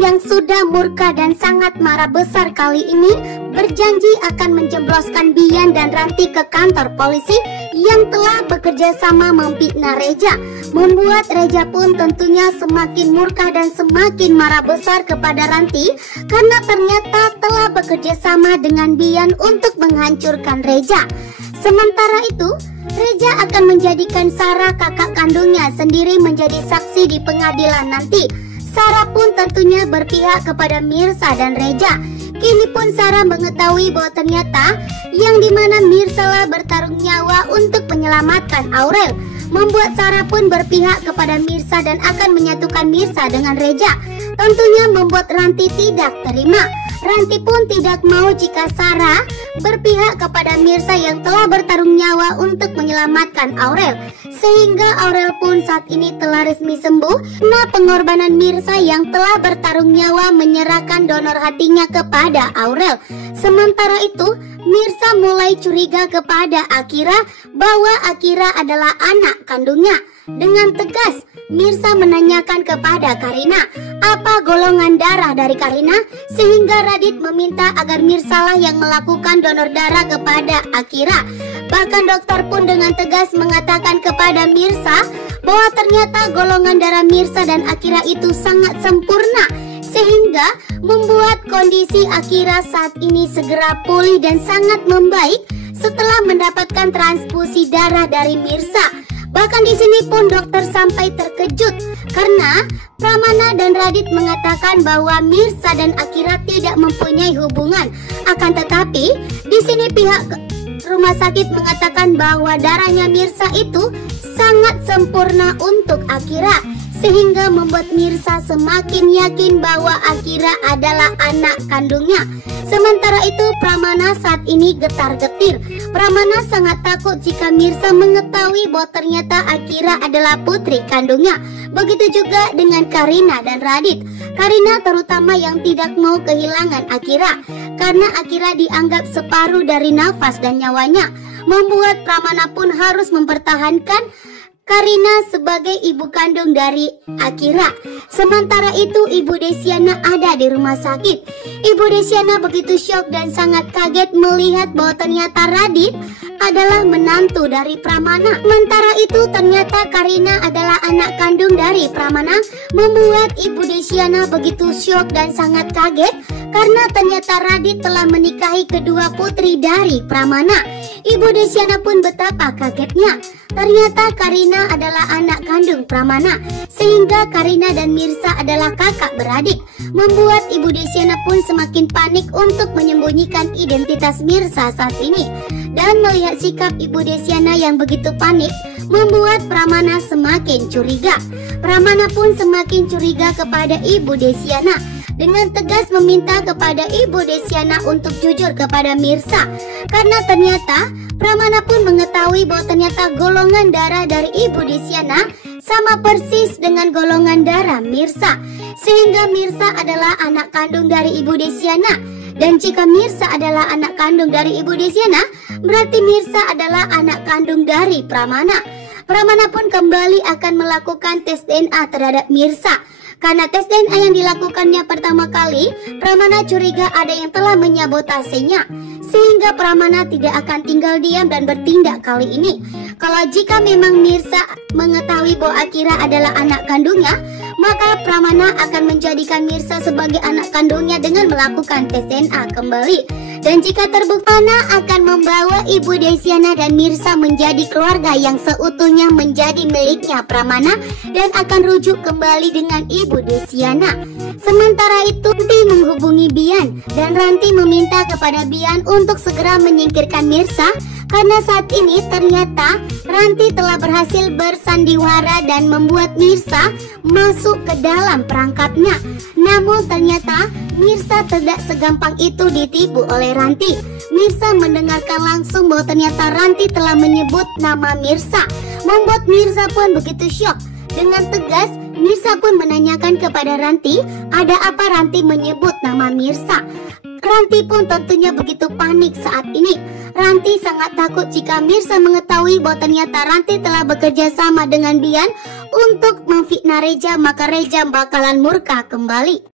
yang sudah murka dan sangat marah besar kali ini berjanji akan menjebloskan Bian dan Ranti ke kantor polisi yang telah bekerja sama memfitnah Reja. Membuat Reja pun tentunya semakin murka dan semakin marah besar kepada Ranti karena ternyata telah bekerja sama dengan Bian untuk menghancurkan Reja. Sementara itu, Reja akan menjadikan Sarah kakak kandungnya sendiri menjadi saksi di pengadilan nanti. Sarah pun tentunya berpihak kepada Mirsa dan Reja. Kini pun Sarah mengetahui bahwa ternyata yang dimana Mirsa lah bertarung nyawa untuk menyelamatkan Aurel. Membuat Sarah pun berpihak kepada Mirsa dan akan menyatukan Mirsa dengan Reja. Tentunya membuat Ranti tidak terima. Ranti pun tidak mau jika Sarah berpihak kepada Mirsa yang telah bertarung nyawa untuk menyelamatkan Aurel. Sehingga Aurel pun saat ini telah resmi sembuh karena pengorbanan Mirsa yang telah bertarung nyawa menyerahkan donor hatinya kepada Aurel. Sementara itu, Mirsa mulai curiga kepada Akira bahwa Akira adalah anak kandungnya. Dengan tegas, Mirsa menanyakan kepada Karina apa golongan darah dari Karina, sehingga Radit meminta agar Mirsa lah yang melakukan donor darah kepada Akira. Bahkan dokter pun dengan tegas mengatakan kepada Mirsa bahwa ternyata golongan darah Mirsa dan Akira itu sangat sempurna, sehingga membuat kondisi Akira saat ini segera pulih dan sangat membaik setelah mendapatkan transfusi darah dari Mirsa. Bahkan di sini pun dokter sampai terkejut karena Pramana dan Radit mengatakan bahwa Mirsa dan Akira tidak mempunyai hubungan. Akan tetapi di sini pihak rumah sakit mengatakan bahwa darahnya Mirsa itu sangat sempurna untuk Akira, sehingga membuat Mirsa semakin yakin bahwa Akira adalah anak kandungnya. Sementara itu Pramana saat ini getar-getir. Pramana sangat takut jika Mirsa mengetahui bahwa ternyata Akira adalah putri kandungnya. Begitu juga dengan Karina dan Radit. Karina terutama yang tidak mau kehilangan Akira, karena Akira dianggap separuh dari nafas dan nyawanya. Membuat Pramana pun harus mempertahankan Karina sebagai ibu kandung dari Akira. Sementara itu Ibu Desiana ada di rumah sakit. Ibu Desiana begitu syok dan sangat kaget melihat bahwa ternyata Radit adalah menantu dari Pramana. Sementara itu ternyata Karina adalah anak kandung dari Pramana. Membuat Ibu Desiana begitu syok dan sangat kaget karena ternyata Radit telah menikahi kedua putri dari Pramana. Ibu Desiana pun betapa kagetnya. Ternyata Karina adalah anak kandung Pramana, sehingga Karina dan Mirsa adalah kakak beradik. Membuat Ibu Desiana pun semakin panik untuk menyembunyikan identitas Mirsa saat ini. Dan melihat sikap Ibu Desiana yang begitu panik, membuat Pramana semakin curiga. Pramana pun semakin curiga kepada Ibu Desiana. Dengan tegas meminta kepada Ibu Desiana untuk jujur kepada Mirsa, karena ternyata Pramana pun mengetahui bahwa ternyata golongan darah dari Ibu Desiana sama persis dengan golongan darah Mirsa, sehingga Mirsa adalah anak kandung dari Ibu Desiana. Dan jika Mirsa adalah anak kandung dari Ibu Desiana, berarti Mirsa adalah anak kandung dari Pramana. Pramana pun kembali akan melakukan tes DNA terhadap Mirsa. Karena tes DNA yang dilakukannya pertama kali, Pramana curiga ada yang telah menyabotasenya, sehingga Pramana tidak akan tinggal diam dan bertindak kali ini. Kalau jika memang Mirsa mengetahui bahwa Akira adalah anak kandungnya, maka Pramana akan menjadikan Mirsa sebagai anak kandungnya dengan melakukan tes DNA kembali. Dan jika terbukti, Pramana akan membawa Ibu Desiana dan Mirsa menjadi keluarga yang seutuhnya menjadi miliknya Pramana dan akan rujuk kembali dengan Ibu Desiana. Sementara itu Ranti menghubungi Bian dan Ranti meminta kepada Bian untuk segera menyingkirkan Mirsa karena saat ini ternyata Ranti telah berhasil bersandiwara dan membuat Mirsa masuk ke dalam perangkapnya. Namun ternyata Mirsa tidak segampang itu ditipu oleh Ranti. Mirsa mendengarkan langsung bahwa ternyata Ranti telah menyebut nama Mirsa. Membuat Mirsa pun begitu syok. Dengan tegas Mirsa pun menanyakan kepada Ranti ada apa Ranti menyebut nama Mirsa. Ranti pun tentunya begitu panik saat ini. Ranti sangat takut jika Mirsa mengetahui bahwa ternyata Ranti telah bekerja sama dengan Bian untuk memfitnah Reja, maka Reja bakalan murka kembali.